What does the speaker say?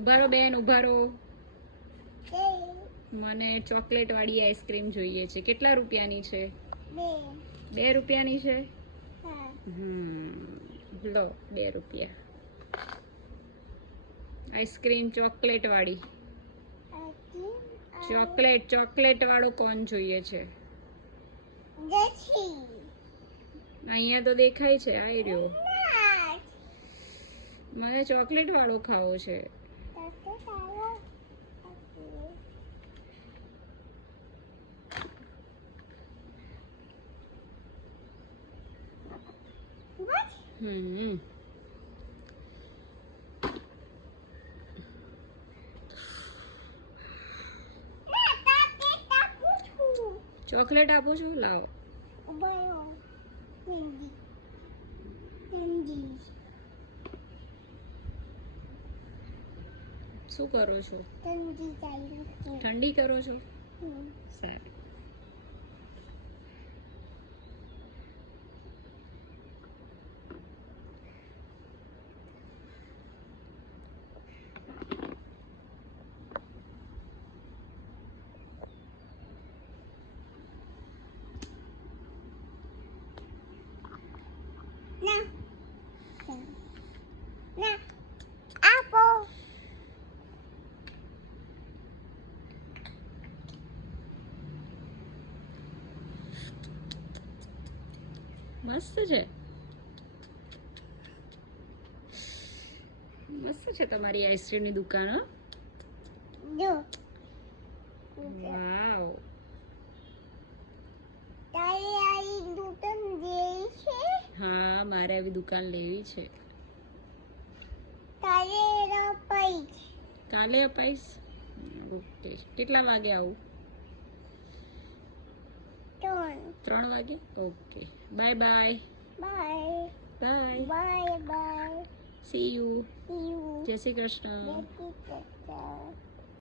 ઉભા રહો બેન, ઉભા રહો. મને ચોકલેટ વાળી આઈસ્ક્રીમ જોઈએ છે. કેટલા રૂપિયાની છે? 2 રૂપિયાની છે. લો 2 રૂપિયા. આઈસ્ક્રીમ ચોકલેટ વાળી. ચોકલેટ વાળો કોણ જોઈએ છે? અહીંયા તો દેખાય છે. આઈ રહ્યો. મને ચોકલેટ વાળો ખાવો છે. ચોકલેટ આપું છું. લાવો. શું કરો છો? ઠંડી કરો છો? સારું. મસ્ત છે. મસ્ત છે તમારી આઈસ્ક્રીમની દુકાન. વાવ. હા, મારે આવી દુકાન લેવી છે. કાલે અપાઈશ. ઓકે. કેટલા વાગે આવું? 3 વાગે. Okay. Bye bye. Bye. See you. જય શ્રી કૃષ્ણ.